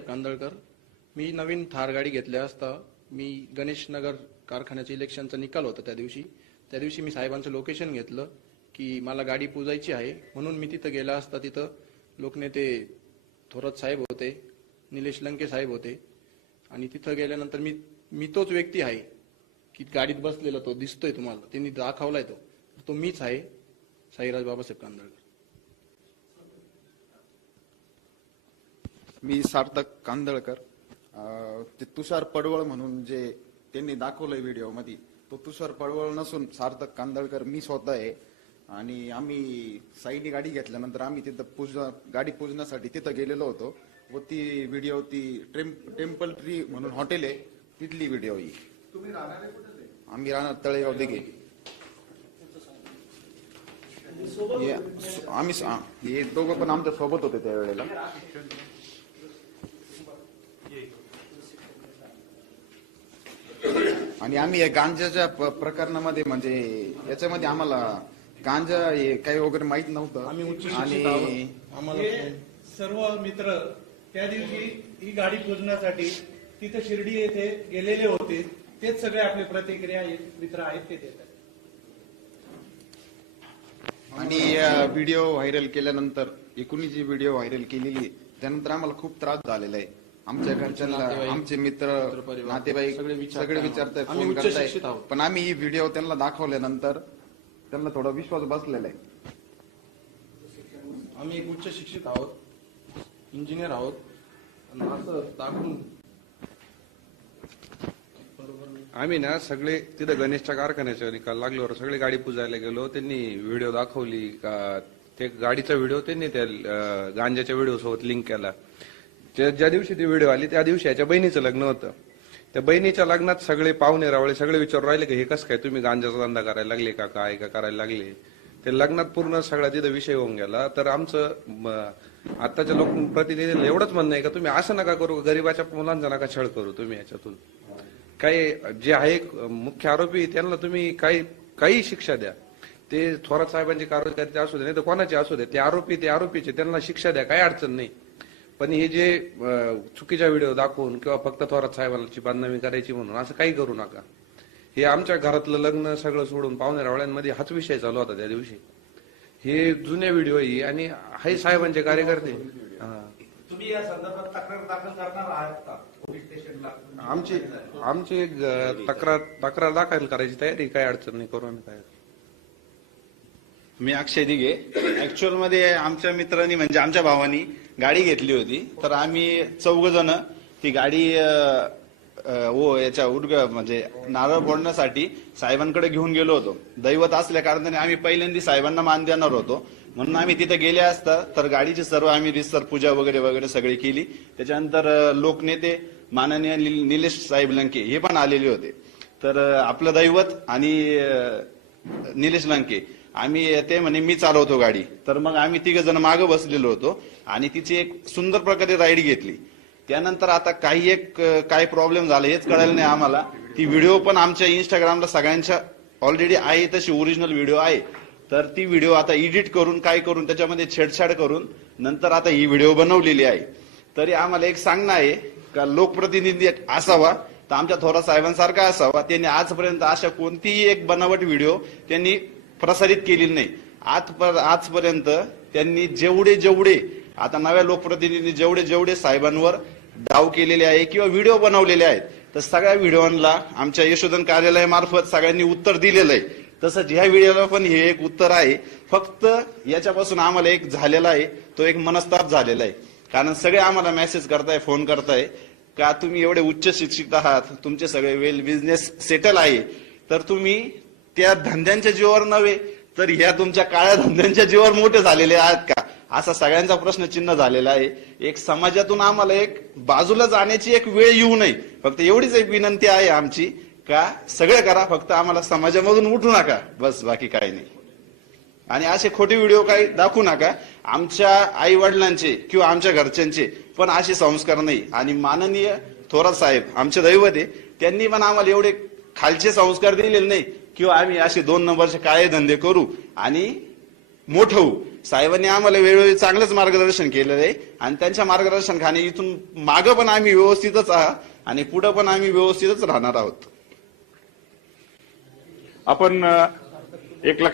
कांदळकर. मी नवीन थार गाडी घेतल्या असता मी गणेश नगर कारखान्याच्या इलेक्शनचा निकाल होता त्या दिवशी मी साहेबांचं लोकेशन घेतलं की मला गाडी पुजायची आहे, म्हणून मी तिथं गेला असता तिथं लोकनेते थोरात साहेब होते, निलेश लंके साहेब होते आणि तिथं गेल्यानंतर मी तोच व्यक्ती आहे की गाडीत बसलेला तो दिसतोय तुम्हाला, त्यांनी दाखवलाय तो मीच आहे, साईराज बाबासाहेब कांदळकर. मी सार्थक कांदळकर. ते तुषार पडवळ म्हणून जे त्यांनी दाखवलंय व्हिडिओ मध्ये, तो तुषार पडवळ नसून सार्थक कांदळकर मी स्वतः आहे. आणि आम्ही साईनी गाडी घेतल्यानंतर आम्ही तिथं गाडी पूजण्यासाठी तिथं गेलेलो होतो व ती व्हिडिओ टेम्पल ट्री म्हणून हॉटेल आहे तिथली व्हिडिओ ही. तुम्ही राहणारे कुठे? आम्ही राहणार तळेगाव दिघे. आम्ही हे दोघं पण आमच्या सोबत होते त्यावेळेला. आणि आम्ही या गांजाच्या प्रकरणामध्ये म्हणजे याच्यामध्ये आम्हाला गांजा हे काही वगैरे माहित नव्हतं. आम्ही उच्च आणि शिक्षित आहोत. आम्हाला सर्व मित्र त्या दिवशी ही गाडी पूजण्यासाठी तिथे शिर्डी येथे गेलेले होते. तेच सगळे आपले प्रतिक्रिया मित्र आहेत ते देतात. आणि व्हिडिओ व्हायरल केल्यानंतर एकूणी जी व्हिडिओ व्हायरल केलेली त्यानंतर आम्हाला खूप त्रास झालेला आहे. आमच्या घरच्यांना, आमचे मित्र, नातेवाईक सगळे विचारतायत, फोन करतायत. पण आम्ही ही व्हिडिओ त्यांना दाखवल्यानंतर त्यांना थोडा विश्वास बसलेला आहे. आम्ही एक उच्च शिक्षित आहोत, इंजिनियर आहोत. असं दाखवून आम्ही ना सगळे तिथं गणेशच्या कारखान्याच्या निकाल लागल्यावर सगळे गाडी पुजायला गेलो. त्यांनी व्हिडिओ दाखवली का ते गाडीचा व्हिडिओ त्यांनी त्या गांजाच्या व्हिडिओ सोबत लिंक केला. ज्या दिवशी ती व्हिडिओ आली त्या दिवशी याच्या बहिणीचं लग्न होतं. त्या बहिणीच्या लग्नात सगळे पाहुणे रावळे सगळे विचारू राहिले की हे कसं काय तुम्ही गांजाचा धंदा करायला लागले का काय का करायला लागले. ते लग्नात पूर्ण सगळा तिथं विषय होऊन गेला. तर आमचं आताच्या लोकप्रतिनिधीला एवढंच म्हणणं आहे का तुम्ही असं नका करू, गरीबाच्या मुलांचा नका छळ करू. तुम्ही याच्यातून काही जे आहे मुख्य आरोपी त्यांना तुम्ही काही शिक्षा द्या. ते थोरात साहेबांची कार्यकर्ते असू दे नाही तर कोणाचे असू दे, ते आरोपीचे त्यांना शिक्षा द्या, काही अडचण नाही. पण हे जे चुकीचा व्हिडिओ दाखवून किंवा फक्त थोरात साहेबांची बदनामी करायची म्हणून असं काही करू नका. हे आमच्या घरातलं लग्न सगळं सोडून पाहुणे रावळ्यांमध्ये हाच विषय चालू होता त्या दिवशी. हे जुन्या व्हिडिओ ही आणि हे साहेबांचे कार्यकर्ते. तुम्ही या संदर्भात तक्रार दाखल करणार आहात का पोलीस स्टेशनला? आमची तक्रार दाखल करायची तयारी, काही अडचण नाही, करू आम्ही काय. मी अक्षय दिघे. ऍक्च्युअल मध्ये आमच्या मित्रांनी म्हणजे आमच्या भावानी गाडी घेतली होती. तर आम्ही 4 जण ती गाडी याच्या म्हणजे नारळ फोडण्यासाठी साहेबांकडे घेऊन गेलो होतो. दैवत असल्या कारणाने आम्ही पहिल्यांदा साहेबांना मान देणार होतो, म्हणून आम्ही तिथे गेले असता तर गाडीची सर्व आम्ही रिसर पूजा वगैरे सगळी केली. त्याच्यानंतर लोकनेते माननीय निलेश साहेब लंके हे पण आलेले होते. तर आपलं दैवत आणि निलेश लंके आम्ही ते म्हणे मी चालवतो गाडी. तर मग आम्ही 3 जण मागे बसलेलो होतो आणि तिची एक सुंदर प्रकारे राईड घेतली. त्यानंतर आता काय प्रॉब्लेम झाला हेच कळायला नाही आम्हाला. ती व्हिडिओ पण आमच्या इंस्टाग्रामला सगळ्यांच्या ऑलरेडी आहे, तशी ओरिजिनल व्हिडिओ आहे. तर ती व्हिडिओ आता एडिट करून त्याच्यामध्ये छेडछाड करून नंतर आता ही व्हिडिओ बनवलेली आहे. तरी आम्हाला एक सांगणं आहे का लोकप्रतिनिधी असावा तर आमच्या थोरात साहेबांसारखा असावा. त्यांनी आजपर्यंत अशा कोणतीही एक बनावट व्हिडिओ त्यांनी प्रसारित केलेली नाही. आजपर्यंत त्यांनी जेवढे आता नव्या लोकप्रतिनिधी जेवढे साहेबांवर डाव केलेले आहे किंवा व्हिडिओ बनवलेले आहेत तर सगळ्या व्हिडिओला आमच्या यशोधन कार्यालयामार्फत सगळ्यांनी उत्तर दिलेलं आहे. तसंच ह्या व्हिडिओला पण हे एक उत्तर आहे. फक्त याच्यापासून आम्हाला एक झालेला आहे, तो एक मनस्ताप झालेला आहे. कारण सगळे आम्हाला मेसेज करताय, फोन करताय का तुम्ही एवढे उच्च शिक्षित आहात, तुमचे सगळे वेल बिझनेस सेटल आहे, तर तुम्ही त्या धंद्यांच्या जीवावर नव्हे तर ह्या तुमच्या काळ्या धंद्यांच्या जीवावर मोठे झालेले आहात का, असा सगळ्यांचा प्रश्नचिन्ह झालेला आहे. एक समाजातून आम्हाला एक बाजूला जाण्याची एक वेळ येऊ नये, फक्त एवढीच एक विनंती आहे आमची का सगळं करा, फक्त आम्हाला समाजामधून उठू नका, बस, बाकी काही नाही. आणि असे खोटे व्हिडिओ काही दाखवू नका. आमच्या आई वडिलांचे किंवा आमच्या घरच्यांचे पण असे संस्कार नाही. आणि माननीय थोरात साहेब आमचे दैवत आहे, त्यांनी पण आम्हाला एवढे खालचे संस्कार दिलेले नाही किंवा आम्ही असे 2 नंबरचे काळे धंदे करू आणि मोठं होऊ. साहेबांनी आम्हाला वेळोवेळी चांगलंच मार्गदर्शन केलेलं आहे आणि त्यांच्या मार्गदर्शनाखाली इथून मागं पण आम्ही व्यवस्थितच आहात आणि पुढे पण आम्ही व्यवस्थितच राहणार आहोत. आपण एक लक्षात